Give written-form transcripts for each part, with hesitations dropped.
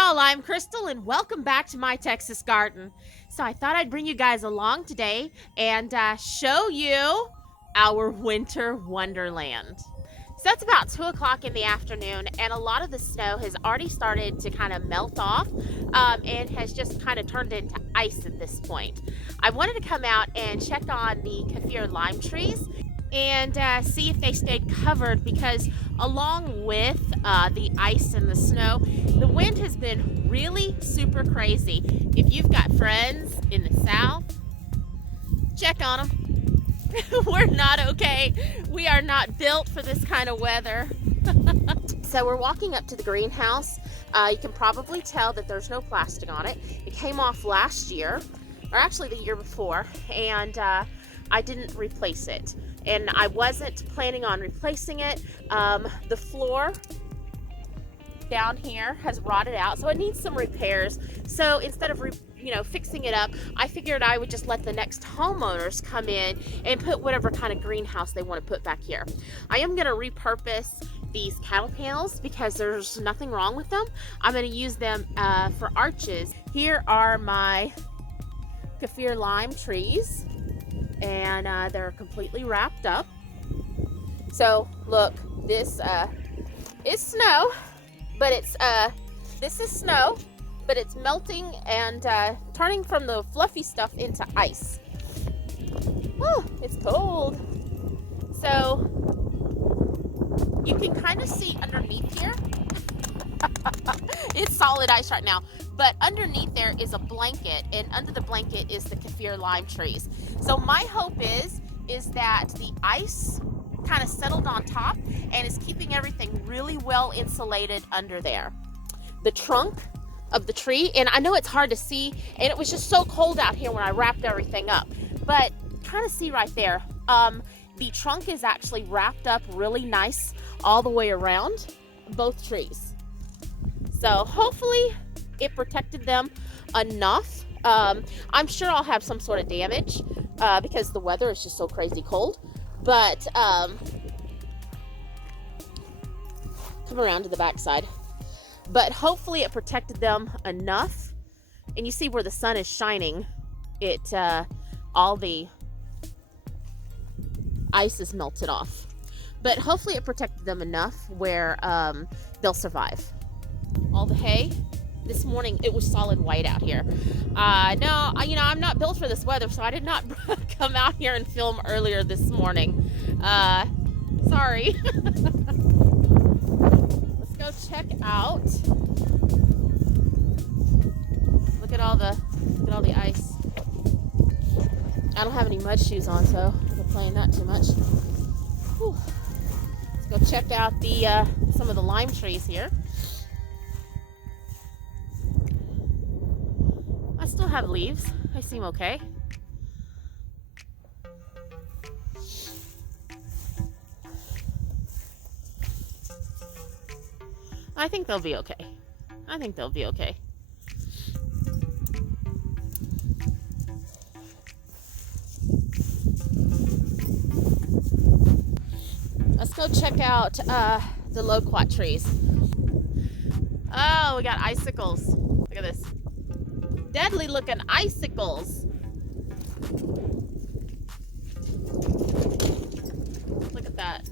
y'all, I'm Krystal and welcome back to my Texas garden. So I thought I'd bring you guys along today and show you our winter wonderland. So it's about 2 o'clock in the afternoon and a lot of the snow has already started to kind of melt off and has just kind of turned into ice at this point. I wanted to come out and check on the kaffir lime trees and see if they stayed covered, because along with the ice and the snow, the wind has been really super crazy. If you've got friends in the south, check on them. We're not okay. We are not built for this kind of weather. So we're walking up to the greenhouse. You can probably tell that there's no plastic on it. It came off last year, or actually the year before, and I didn't replace it. And I wasn't planning on replacing it. The floor down here has rotted out, so it needs some repairs. So instead of fixing it up, I figured I would just let the next homeowners come in and put whatever kind of greenhouse they want to put back here. I am going to repurpose these cattle panels because there's nothing wrong with them. I'm going to use them for arches. Here are my kaffir lime trees, and they're completely wrapped up. So look, this is snow, but it's this is snow, but it's melting and turning from the fluffy stuff into ice. Oh, it's cold. So you can kind of see underneath here. It's solid ice right now, but underneath there is a blanket, and under the blanket is the kaffir lime trees. So my hope is that the ice kind of settled on top and is keeping everything really well insulated under there. The trunk of the tree, and I know it's hard to see, and it was just so cold out here when I wrapped everything up, but kind of see right there, the trunk is actually wrapped up really nice all the way around both trees. So hopefully it protected them enough. I'm sure I'll have some sort of damage because the weather is just so crazy cold. But come around to the back side. But hopefully it protected them enough. And you see where the sun is shining, it all the ice is melted off. But hopefully it protected them enough where they'll survive. All the hay this morning, it was solid white out here. No, I'm not built for this weather, so I did not come out here and film earlier this morning. Sorry. Let's go check out. Look at all the ice. I don't have any mud shoes on, so I'm not playing that too much. Whew. Let's go check out the some of the lime trees here. I still have leaves. They seem okay. I think they'll be okay. I think they'll be okay. Let's go check out the loquat trees. Oh, we got icicles. Look at this. Deadly looking icicles. Look at that.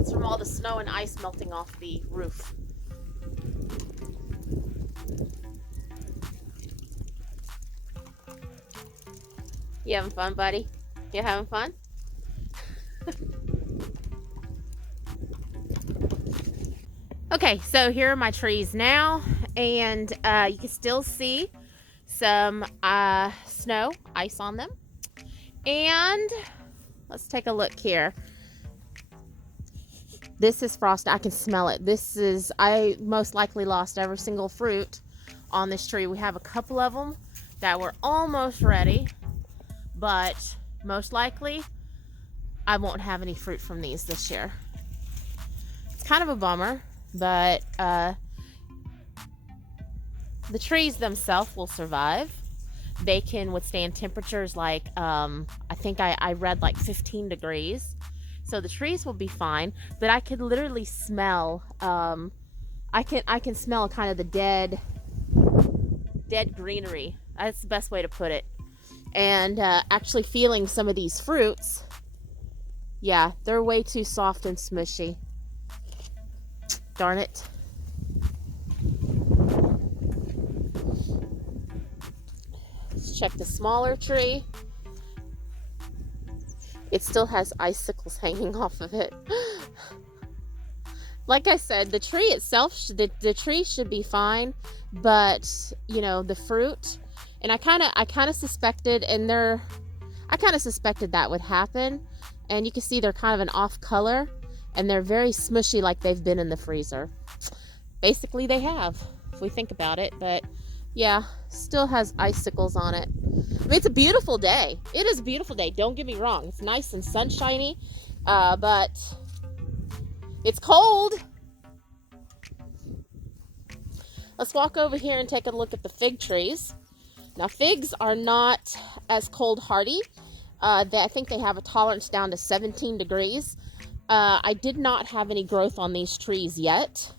It's from all the snow and ice melting off the roof. You having fun, buddy? You having fun? Okay, so here are my trees now, and you can still see some snow, ice on them. And let's take a look here. This is frost. I can smell it. I most likely lost every single fruit on this tree. We have a couple of them that were almost ready, but most likely I won't have any fruit from these this year. It's kind of a bummer. But the trees themselves will survive. They can withstand temperatures like, I think I read like 15 degrees. So the trees will be fine, but I could literally smell, I can smell kind of the dead greenery. That's the best way to put it. And actually feeling some of these fruits, yeah, they're way too soft and smushy. Darn it. Let's check the smaller tree. It still has icicles hanging off of it. Like I said, the tree itself, the tree should be fine, but you know, the fruit, and I kind of suspected, that would happen. And you can see they're kind of an off color, and they're very smushy, like they've been in the freezer. Basically, they have, if we think about it. But yeah, still has icicles on it. I mean, it's a beautiful day. It is a beautiful day. Don't get me wrong. It's nice and sunshiny, but it's cold. Let's walk over here and take a look at the fig trees. Now, figs are not as cold hardy. I think they have a tolerance down to 17 degrees. I did not have any growth on these trees yet.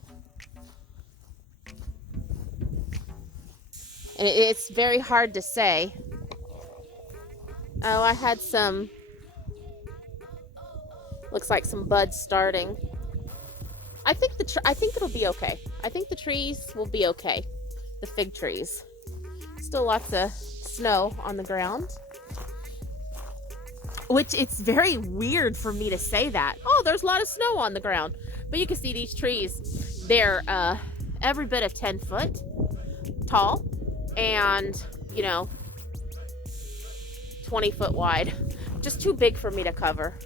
And it's very hard to say. Oh, I had some, looks like some buds starting. I think it'll be okay. I think the trees will be okay. The fig trees. Still lots of snow on the ground. Which, it's very weird for me to say that. Oh, there's a lot of snow on the ground. But you can see these trees. They're every bit of 10 foot tall. And, you know, 20 foot wide. Just too big for me to cover.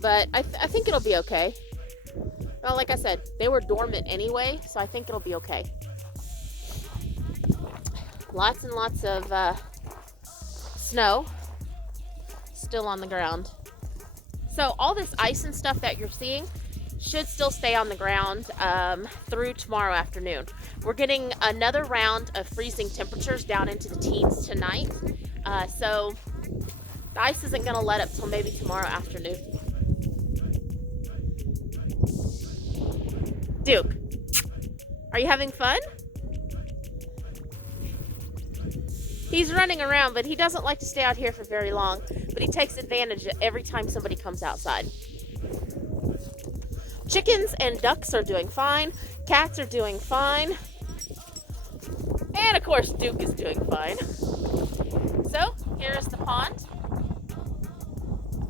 But I think it'll be okay. Well, like I said, they were dormant anyway, so I think it'll be okay. Lots and lots of snow still on the ground. So all this ice and stuff that you're seeing should still stay on the ground through tomorrow afternoon. We're getting another round of freezing temperatures down into the teens tonight. So the ice isn't going to let up till maybe tomorrow afternoon. Duke, are you having fun? He's running around, but he doesn't like to stay out here for very long. But he takes advantage every time somebody comes outside. Chickens and ducks are doing fine. Cats are doing fine. And of course, Duke is doing fine. So, here is the pond.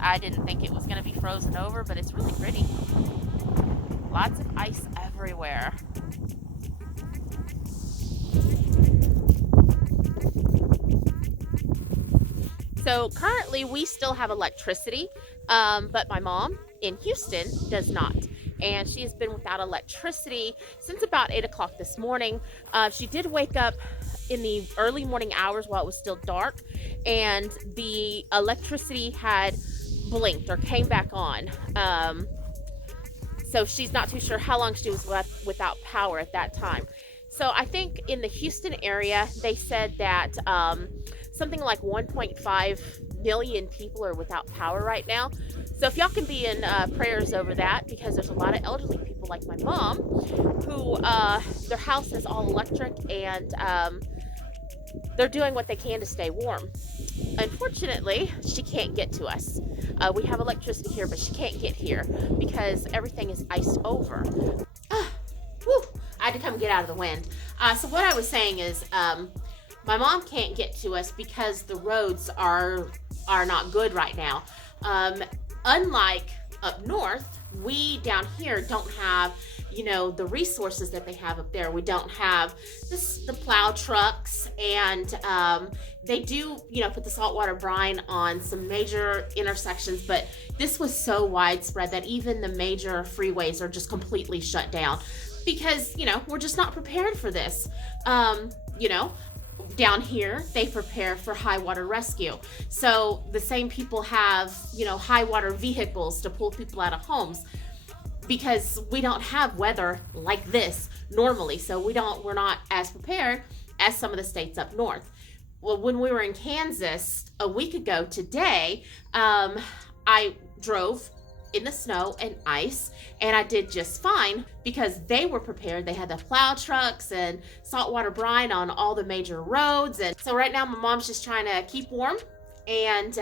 I didn't think it was going to be frozen over, but it's really pretty. Lots of ice everywhere. So currently we still have electricity, but my mom in Houston does not. And she has been without electricity since about 8 o'clock this morning. She did wake up in the early morning hours while it was still dark, and the electricity had blinked or came back on. So she's not too sure how long she was left without power at that time. So I think in the Houston area, they said that something like 1.5 million people are without power right now. So if y'all can be in prayers over that, because there's a lot of elderly people like my mom who their house is all electric, and they're doing what they can to stay warm. Unfortunately, she can't get to us. We have electricity here, but she can't get here because everything is iced over. Whew, I had to come get out of the wind. So what I was saying is, my mom can't get to us because the roads are not good right now. Unlike up north, we down here don't have, the resources that they have up there. We don't have the plow trucks, and they do, put the saltwater brine on some major intersections, but this was so widespread that even the major freeways are just completely shut down because, we're just not prepared for this. Down here, they prepare for high water rescue. So the same people have, high water vehicles to pull people out of homes, because we don't have weather like this normally. So we're not as prepared as some of the states up north. Well, when we were in Kansas a week ago today, I drove in the snow and ice, and I did just fine because they were prepared. They had the plow trucks and saltwater brine on all the major roads. And so right now my mom's just trying to keep warm, and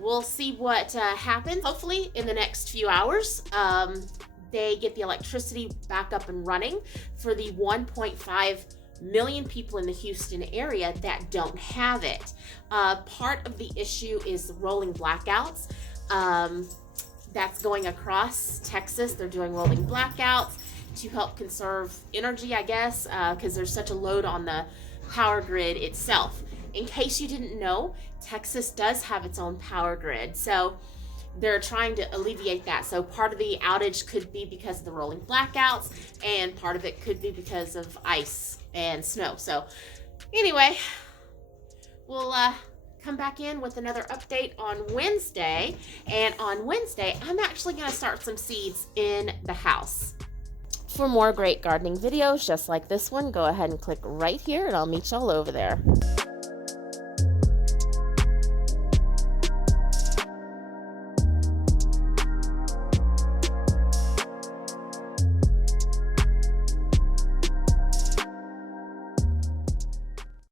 we'll see what happens. Hopefully in the next few hours, they get the electricity back up and running for the 1.5 million people in the Houston area that don't have it. Part of the issue is the rolling blackouts. That's going across Texas. They're doing rolling blackouts to help conserve energy, I guess, because there's such a load on the power grid itself. In case you didn't know, Texas does have its own power grid, so they're trying to alleviate that. So part of the outage could be because of the rolling blackouts, and part of it could be because of ice and snow. So anyway, we'll come back in with another update on Wednesday. And on Wednesday, I'm actually going to start some seeds in the house. For more great gardening videos just like this one, go ahead and click right here, and I'll meet y'all over there.